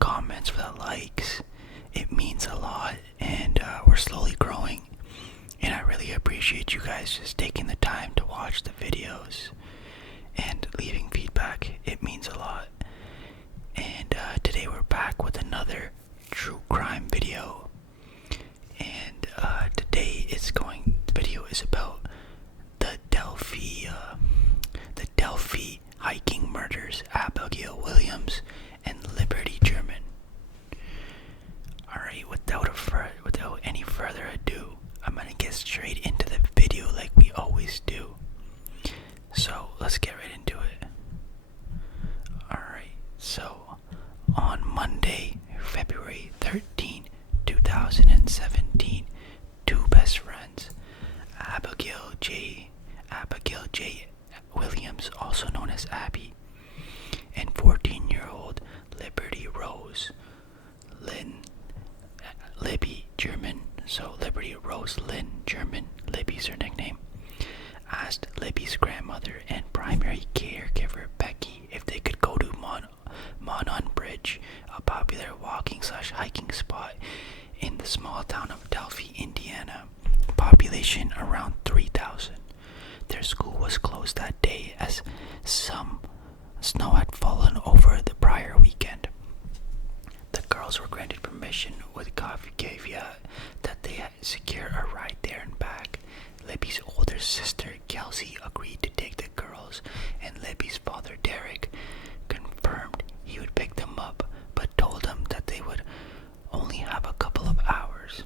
comments, for the likes. It means a lot, and we're slowly growing. And I really appreciate you guys just taking the time to watch the videos and leaving feedback. It means a lot. And today we're back with another true crime video. And today the video is about the Delphi hiking murders, Abigail Williams and Liberty German. Alright, without any further ado, I'm gonna get straight into the video like we always do. So let's get right into it. Alright, so on Monday, February 13, 2017, two best friends, Abigail J. Williams, also known as Abby, and 14-year-old Liberty Rose Libby German, so Liberty Rose Lynn German, Libby's her nickname, asked Libby's grandmother and primary caregiver Becky if they could go to Monon Bridge, a popular walking/hiking spot in the small town of Delphi, Indiana, population around 3,000. Their school was closed that day as some snow had fallen over the prior weekend. The girls were granted permission with caveat that they had secure a ride there and back. Libby's older sister Kelsey agreed to take the girls, and Libby's father Derek confirmed he would pick them up, but told them that they would only have a couple of hours.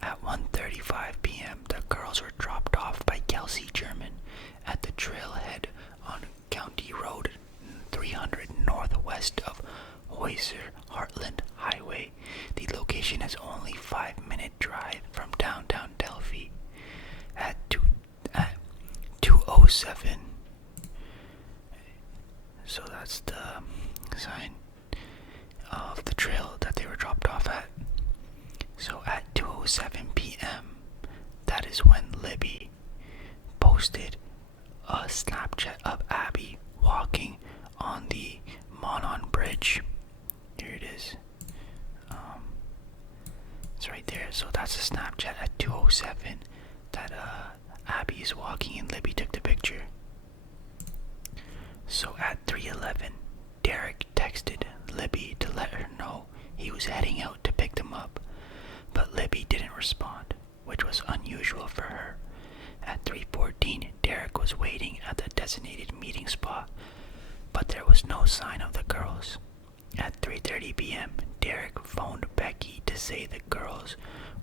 At 1:35 p.m., the girls were dropped off by Kelsey German at the trailhead on County Road 300 northwest of Hoyser Heartland Highway. The location is only 5-minute drive from downtown Delphi. At 2:07, so that's the sign of the trail that they were dropped off at. So at 2:07 p.m., that is when Libby posted a Snapchat of Abby walking on the Monon Bridge. Here it is. It's right there. So that's a Snapchat at 2:07 that Abby is walking and Libby took the picture. So at 3:11, Derek texted Libby to let her know he was heading out to pick them up, but Libby didn't respond, which was unusual for her. At 3:14, Derek was waiting at the designated meeting spot, but there was no sign of the girls. At 3:30 p.m., Derek phoned Becky to say the girls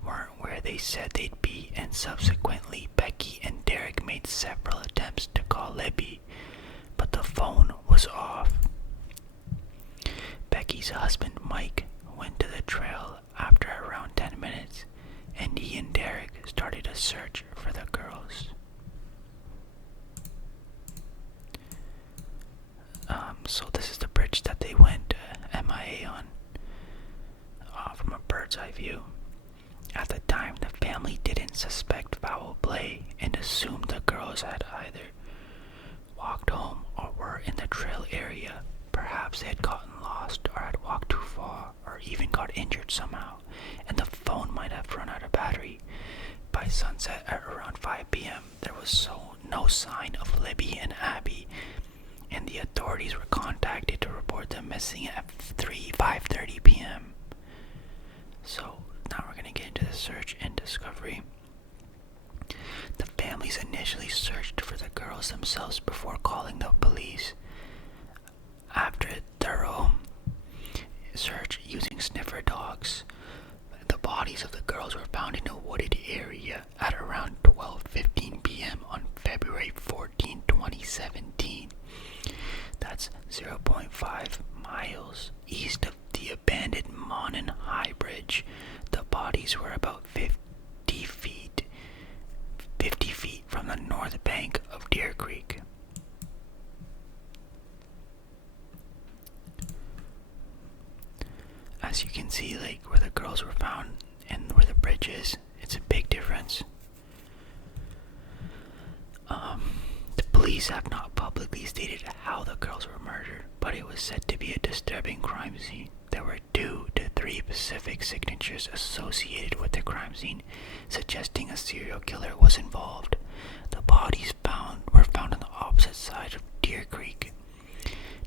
weren't where they said they'd be, and subsequently Becky and Derek made several attempts to call Libby, but the phone was off. Becky's husband Mike went to the trail after around 10 minutes, and he and Derek started a search for the girls. So this is the bridge that they went MIA on, from a bird's eye view. At the time, the family didn't suspect foul play and assumed the girls had either walked home or were in the trail area. Perhaps they had gotten lost or had walked too far or even got injured somehow, and the phone might have run out of battery. By sunset at around 5 p.m., there was no sign of Libby and Abby, and the authorities were contacted to report them missing at 5:30 p.m. So now we're going to get into the search and discovery. The families initially searched for the girls themselves before calling the police. After a thorough search using sniffer dogs, the bodies of the girls were found in a wooded area at around 12:15 p.m. on February 14, 2017. That's 0.5 miles east of the abandoned Monon High Bridge. The bodies were about 50 feet from the north bank of Deer Creek. As you can see, like where the girls were found and where the bridge is, it's a big difference. The police have not publicly stated how the girls were murdered, but it was said to be a disturbing crime scene. There were 2 to 3 specific signatures associated with the crime scene, suggesting a serial killer was involved. The bodies were found on the opposite side of Deer Creek.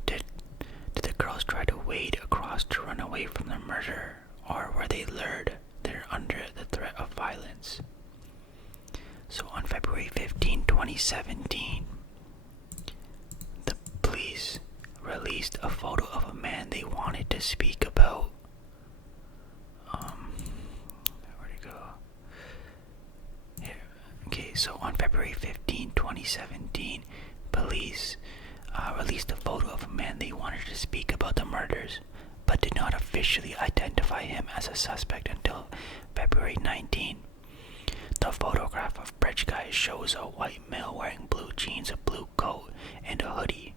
Did the girls try to wade across to run away from the murder, or were they lured there under the threat of violence? So on February 15, 2017, the police released a photo of a man they wanted to speak about. Where'd it go? Here. Okay, so on February 15, 2017, police released a photo of a man they wanted to speak about the murders, but did not officially identify him as a suspect until February 19. The photograph of Bridge Guy shows a white male wearing blue jeans, a blue coat, and a hoodie.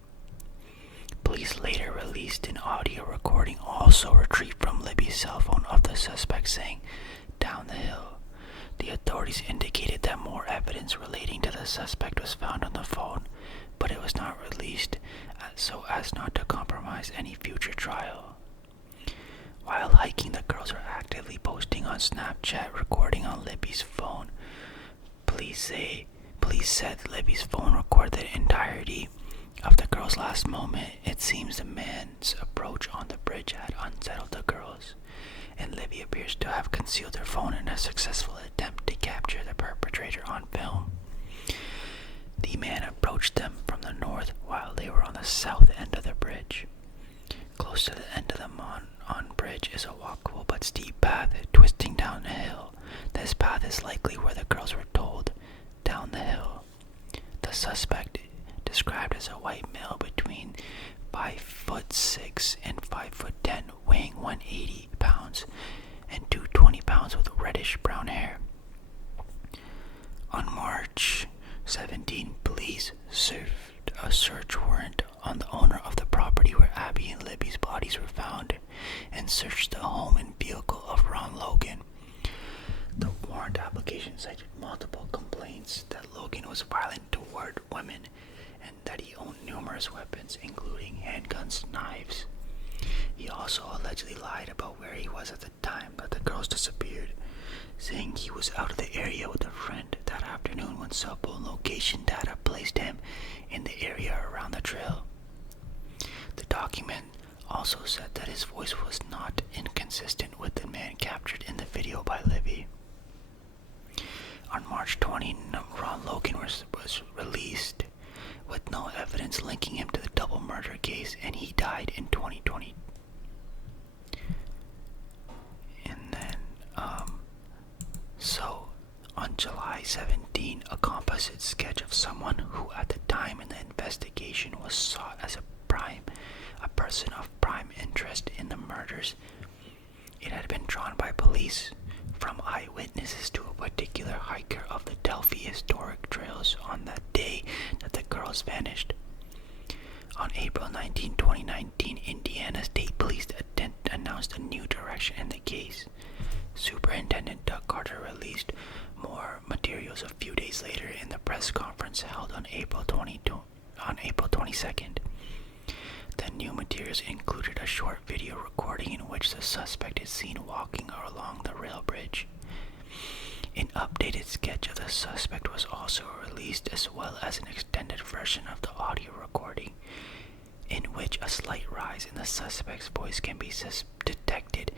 Police later released an audio recording also retrieved from Libby's cell phone of the suspect saying, "Down the hill." The authorities indicated that more evidence relating to the suspect was found on the phone, but it was not released so as not to compromise any future trial. While hiking, the girls were actively posting on Snapchat, recording on Libby's phone. Police said Libby's phone recorded the entirety of the girls' last moment. It seems the man's approach on the bridge had unsettled the girls, and Libby appears to have concealed her phone in a successful attempt to capture the perpetrator on film. The man approached them from the north while they were on the south end of the bridge. Close to the end of the bridge is a walkable but steep path twisting down a hill. This path is likely where the girls were told, "Down the hill." The suspect, described as a white male between 5'6" and 5'10", weighing 180 pounds and 220 pounds with reddish brown hair. On March 17, police served a search warrant on the owner of the property where Abby and Libby's bodies were found and searched the home and vehicle of Ron Logan. The warrant application cited multiple complaints that Logan was violent toward women and that he owned numerous weapons, including handguns and knives. He also allegedly lied about where he was at the time that the girls disappeared, saying he was out of the area with a friend that afternoon when cell phone location data placed him in the area around the trail. The document also said that his voice was not inconsistent with the man captured in the video by Libby. On March 20, Ron Logan was released with no evidence linking him to the double murder case, and he died in 2020. And then, so on July 17, a composite sketch of someone who at the time in the investigation was sought as a person of prime interest in the murders. It had been drawn by police from eyewitnesses to a particular hiker of the Delphi historic trails on that day that the girls vanished. On April 19, 2019, Indiana State Police announced a new direction in the case. Superintendent Doug Carter released more materials a few days later in the press conference held on April 22nd. The new materials included a short video recording in which the suspect is seen walking along the rail bridge. An updated sketch of the suspect was also released, as well as an extended version of the audio recording, in which a slight rise in the suspect's voice can be detected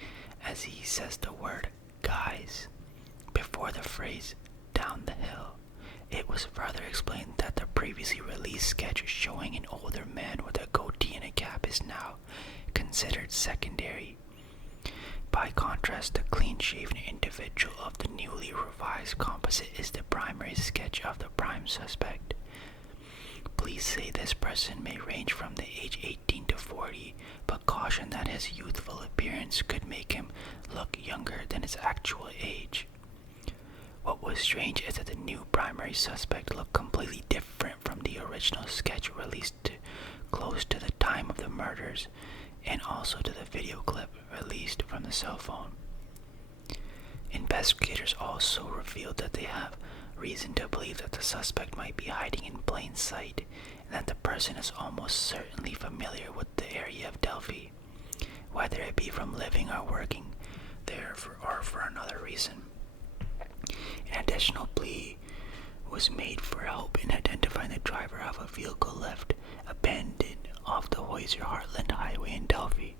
as he says the word "guys" before the phrase "down the hill." It was further explained that the previously released sketch showing an older man with a goatee and a cap is now considered secondary. By contrast, the clean-shaven individual of the newly revised composite is the primary sketch of the prime suspect. Police say this person may range from the age 18 to 40, but caution that his youthful appearance could make him look younger than his actual age. What was strange is that the new primary suspect looked completely different from the original sketch released close to the time of the murders, and also to the video clip released from the cell phone. Investigators also revealed that they have reason to believe that the suspect might be hiding in plain sight, and that the person is almost certainly familiar with the area of Delphi. whether it be from living or working there or for another reason. An additional plea was made for help in identifying the driver of a vehicle left abandoned off the Hoyser Heartland Highway in Delphi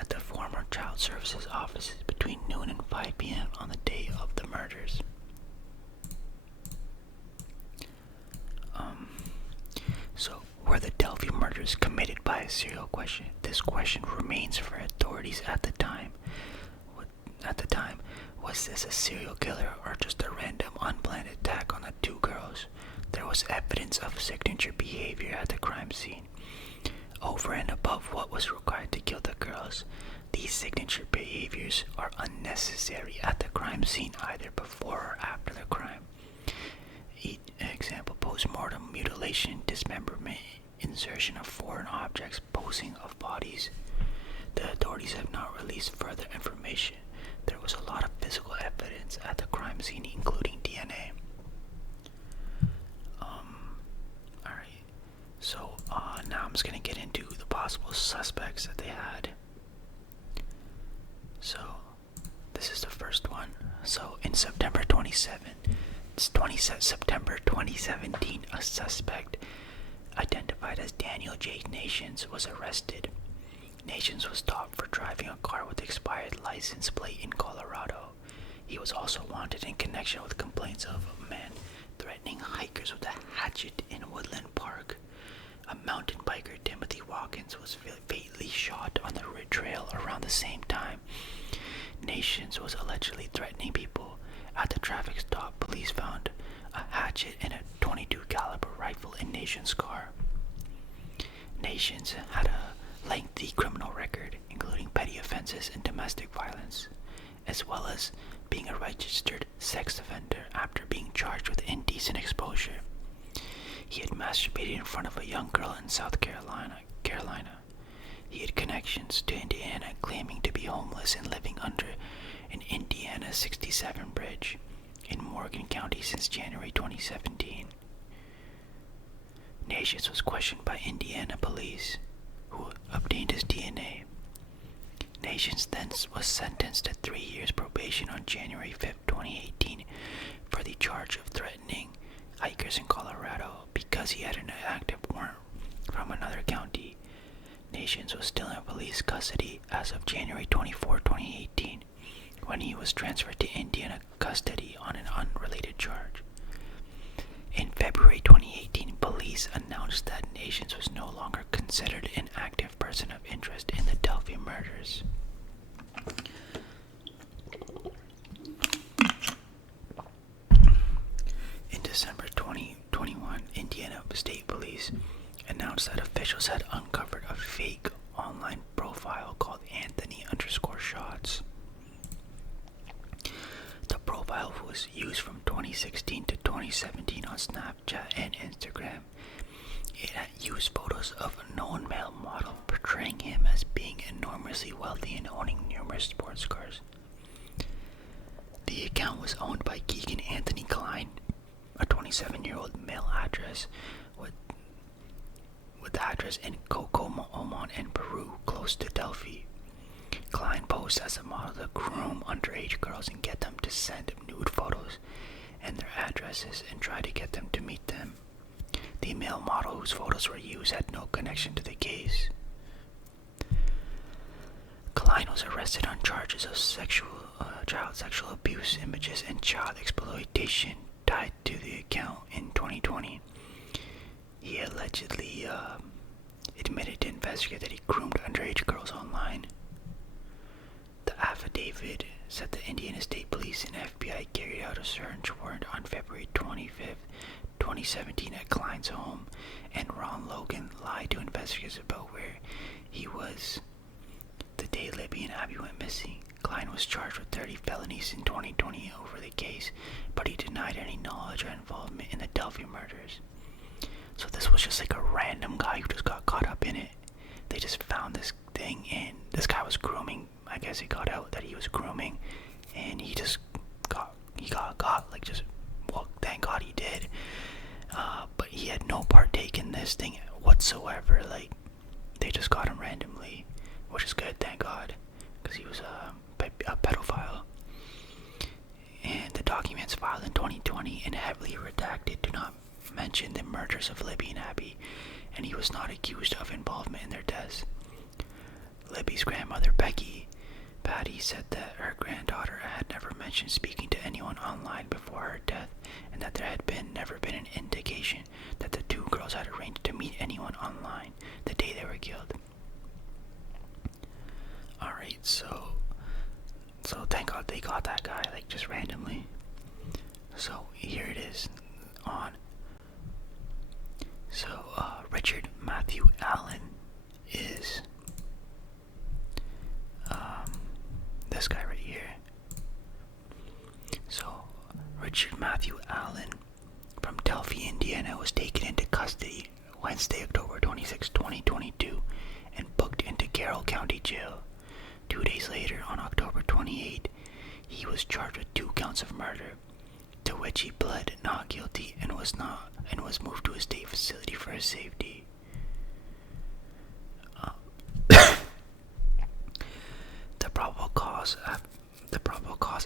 at the former Child Services offices between noon and 5 p.m. on the day of the murders. So, were the Delphi murders committed by a serial question? This question remains for authorities at the time. Was this a serial killer or just a random unplanned attack on the two girls? There was evidence of signature behavior at the crime scene, over and above what was required to kill the girls. These signature behaviors are unnecessary at the crime scene, either before or after the crime. Example: post-mortem mutilation, dismemberment, insertion of foreign objects, posing of bodies. The authorities have not released further information. There was a lot of physical evidence at the crime scene, including DNA. Alright. So, now I'm just gonna get into the possible suspects that they had. So, this is the first one. So, in September 2017, a suspect identified as Daniel J. Nations was arrested. Nations was stopped for driving a car with expired license plate in Colorado. He was also wanted in connection with complaints of a man threatening hikers with a hatchet in Woodland Park. A mountain biker, Timothy Watkins, was fatally shot on the Ridge Trail around the same time. Nations was allegedly threatening people. At the traffic stop, police found a hatchet and a .22 caliber rifle in Nations' car. Nations had a lengthy criminal record, including petty offenses and domestic violence, as well as being a registered sex offender after being charged with indecent exposure. He had masturbated in front of a young girl in South Carolina. He had connections to Indiana, claiming to be homeless and living under an Indiana 67 bridge in Morgan County since January 2017. Nations was questioned by Indiana police, who obtained his DNA. Nations then was sentenced to 3 years probation on January 5, 2018 for the charge of threatening hikers in Colorado because he had an active warrant from another county. Nations was still in police custody as of January 24, 2018, when he was transferred to Indiana custody on an unrelated charge. In February 2018, police announced that Nations was no longer considered an active person of interest in the Delphi murders. In December 2021, Indiana State Police announced that officials had uncovered a fake online profile called Anthony_Shots. The profile was used from 2016 to 2017 on Snapchat and Instagram. It had used photos of a known male model portraying him as being enormously wealthy and owning numerous sports cars. The account was owned by Keegan Anthony Klein, a 27-year-old male actress with address in Kokomo, Oman, and Peru, close to Delphi. Klein posed as a model to groom underage girls and get them to send nude photos and their addresses and try to get them to meet them. The male model whose photos were used had no connection to the case. Klein was arrested on charges of child sexual abuse images and child exploitation tied to the account in 2020. He allegedly admitted to investigate that he groomed underage girls online. The affidavit said the Indiana State Police and FBI carried out a search warrant on February 25th, 2017 at Klein's home, and Ron Logan lied to investigators about where he was the day Libby and Abby went missing. Klein was charged with 30 felonies in 2020 over the case, but he denied any knowledge or involvement in the Delphi murders. So this was just like a random guy who just got caught up in it. They just found this thing, and this guy was grooming. I guess it got out that he was grooming, and he got like, just, well, thank God he did. But he had no partake in this thing whatsoever. Like, they just got him randomly, which is good, thank was a pedophile. And the documents filed in 2020 and heavily redacted do not mention the murders of Libby and Abby, and he was not accused of involvement in their deaths. Libby's grandmother, Patty, said that her granddaughter had never mentioned speaking to anyone online before her death, and that there had never been an indication that the two girls had arranged to meet anyone online the day they were killed. Alright, so thank God they got that guy, like, just randomly. So here it is on. So Richard Matthew Allen is this guy right here. So Richard Matthew Allen from Delphi, Indiana, was taken into custody Wednesday, October 26, 2022, and booked into Carroll County Jail. 2 days later, on October 28, he was charged with 2 counts of murder, to which he pled not guilty and was moved to a state facility for his safety. The probable cause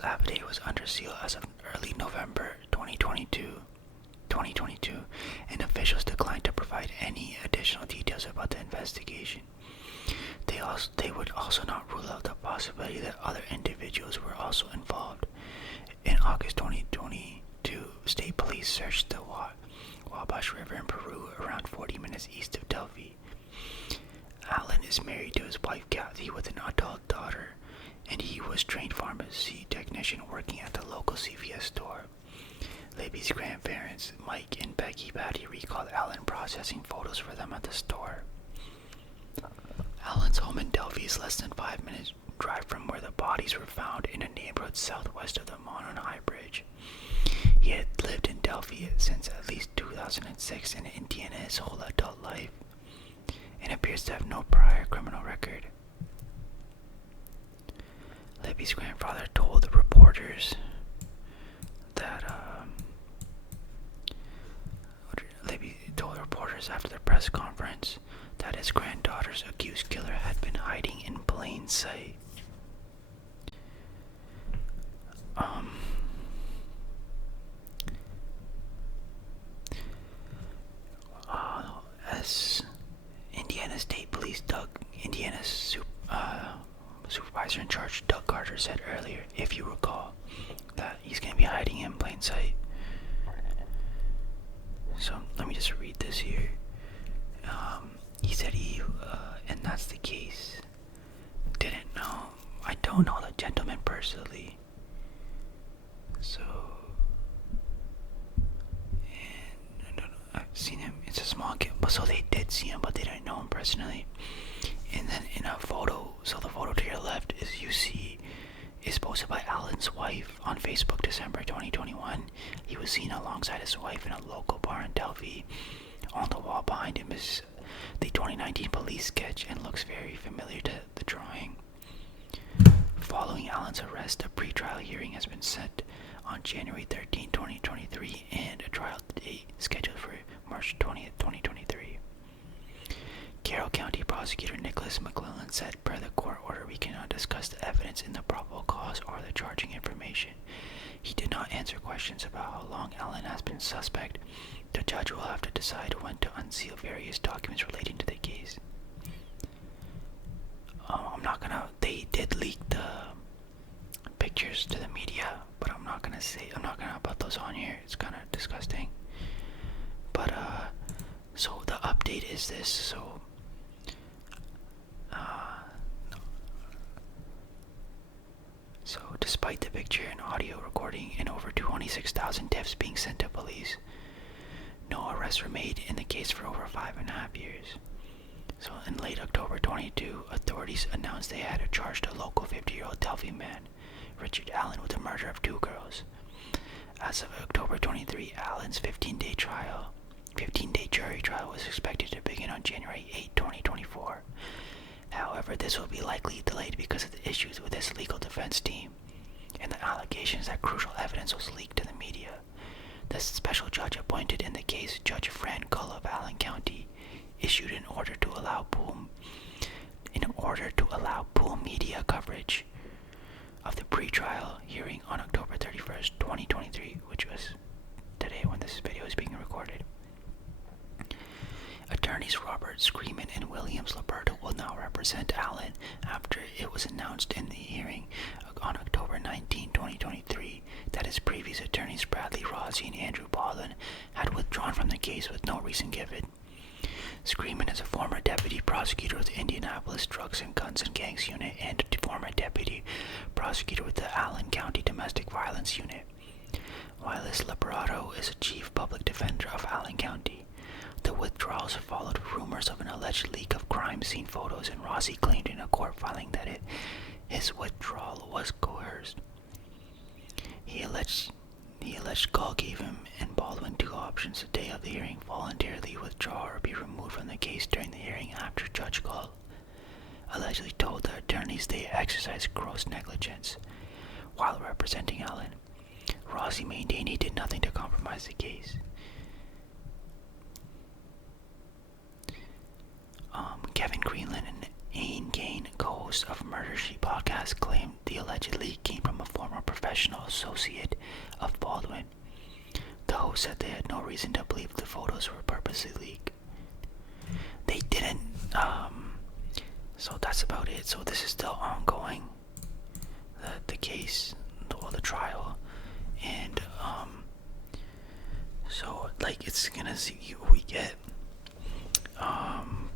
affidavit was under seal as of early November 2022, and officials declined to provide any additional details about the investigation. They would also not rule out the possibility that other individuals were also involved. In August 2022, state police searched the Wabash River in Peru, around 40 minutes east of Delphi. Allen is married to his wife Kathy with an adult daughter, and he was trained pharmacy technician working at the local CVS store. Libby's grandparents, Mike and Becky Patty, recalled Allen processing photos for them at the store. Allen's home in Delphi is less than 5 minutes drive from where the bodies were found, in a neighborhood southwest of the Monon High Bridge. He had lived in Delphi since at least 2006 and in Indiana his whole adult life, and appears to have no prior criminal record. Libby's grandfather told the reporters that Libby told reporters after the press conference that his granddaughter's accused killer had been hiding in plain sight. As Indiana State Police supervisor in charge Doug Carter said earlier, if you recall, that he's going to be hiding in plain sight. So let me just read this here. He said and that's the case. Didn't know. I don't know the gentleman personally. So, and I don't know, I've seen him. It's a small kid, but so they did see him, but they didn't know him personally. And then in a photo, so the photo to your left is posted by Allen's wife on Facebook, December 2021. He was seen alongside his wife in a local bar in Delphi. On the wall behind him is the 2019 police sketch and looks very familiar to the drawing. Following Allen's arrest, a pre-trial hearing has been set on January 13, 2023, and a trial date scheduled for March 20th, 2023. Carroll County Prosecutor Nicholas McClellan said, per the court order, we cannot discuss the evidence in the probable cause or the charging information. He did not answer questions about how long Allen has been suspect. The judge will have to decide when to unseal various documents relating to the case. They did leak the pictures to the media, but I'm not gonna put those on here. It's kind of disgusting. But so the update is this. So despite the picture and audio recording and over 26,000 tips being sent to police, no arrests were made in the case for over 5.5 years. So in late October 22, authorities announced they had charged a local 50-year-old Delphi man, Richard Allen, with the murder of 2 girls. As of October 23, Allen's 15-day jury trial was expected to begin on January 8, 2024. However, this will be likely delayed because of the issues with his legal defense team and the allegations that crucial evidence was leaked to the media. The special judge appointed in the case, Judge Fran Gull of Allen County, issued an order to allow pool media media coverage of the pre-trial hearing on October 31st, 2023, which was today when this video is being recorded. Attorneys Robert Screeman and Williams Liberto will now represent Allen after it was announced in the hearing on October 19, 2023, that his previous attorneys Bradley Rossi and Andrew Baldwin had withdrawn from the case with no reason given. Screeman is a former deputy prosecutor with the Indianapolis Drugs and Guns and Gangs Unit and a former deputy prosecutor with the Allen County Domestic Violence Unit. Willis Liberato is a chief public defender of Allen County. The withdrawals followed rumors of an alleged leak of crime scene photos, and Rossi claimed in a court filing that his withdrawal was coerced. He alleged Gall gave him and Baldwin two options the day of the hearing: voluntarily withdraw or be removed from the case during the hearing, after Judge Gall allegedly told the attorneys they exercised gross negligence while representing Allen. Rossi maintained he did nothing to compromise the case. Kevin Greenland and Ain Gain, co-host of Murder Sheet podcast, claimed the alleged leak came from a former professional associate of Baldwin. The host said they had no reason to believe the photos were purposely leaked. They didn't, so that's about it. So this is still ongoing, the case, the trial, and, so, like, it's gonna see what we get,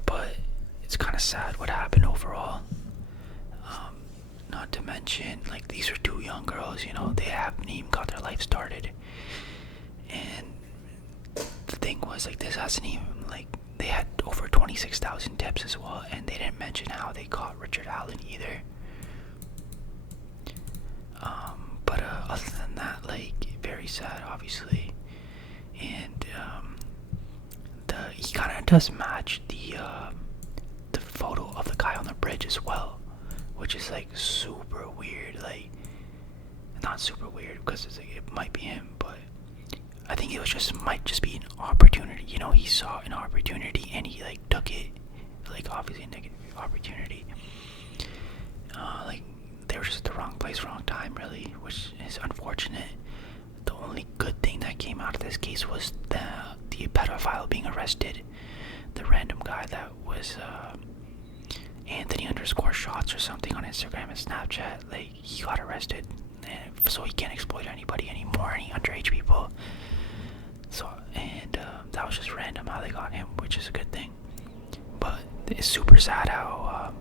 but it's kind of sad what happened overall. Not to mention, like, these are two young girls, they haven't even got their life started. And the thing was, like, this hasn't even, like, they had over 26,000 tips as well, and they didn't mention how they caught Richard Allen either. But other than that, like, very sad, obviously. And he kind of does match the photo of the guy on the bridge as well, which is, like, super weird. Like, not super weird because it's, like, it might be him, but I think it was might just be an opportunity. He saw an opportunity and he, like, took it. Like, obviously a negative opportunity. Like, they were just at the wrong place, wrong time, really, which is unfortunate. The only good thing that came out of this case was the pedophile being arrested. The random guy that was Anthony_shots or something on Instagram and Snapchat. Like, he got arrested, and so he can't exploit anybody anymore, any underage people. So, and that was just random how they got him, which is a good thing. But it's super sad how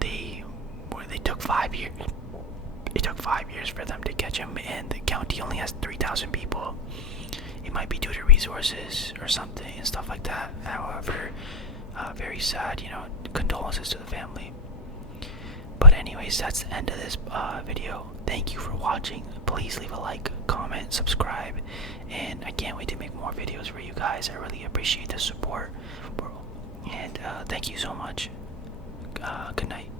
they took 5 years. It took 5 years for them to catch him, and the county only has 3,000 people. It might be due to resources or something and stuff like that. However, very sad, condolences to the family. But anyways, that's the end of this video. Thank you for watching. Please leave a like, comment, subscribe, and I can't wait to make more videos for you guys. I really appreciate the support, and thank you so much. Good night.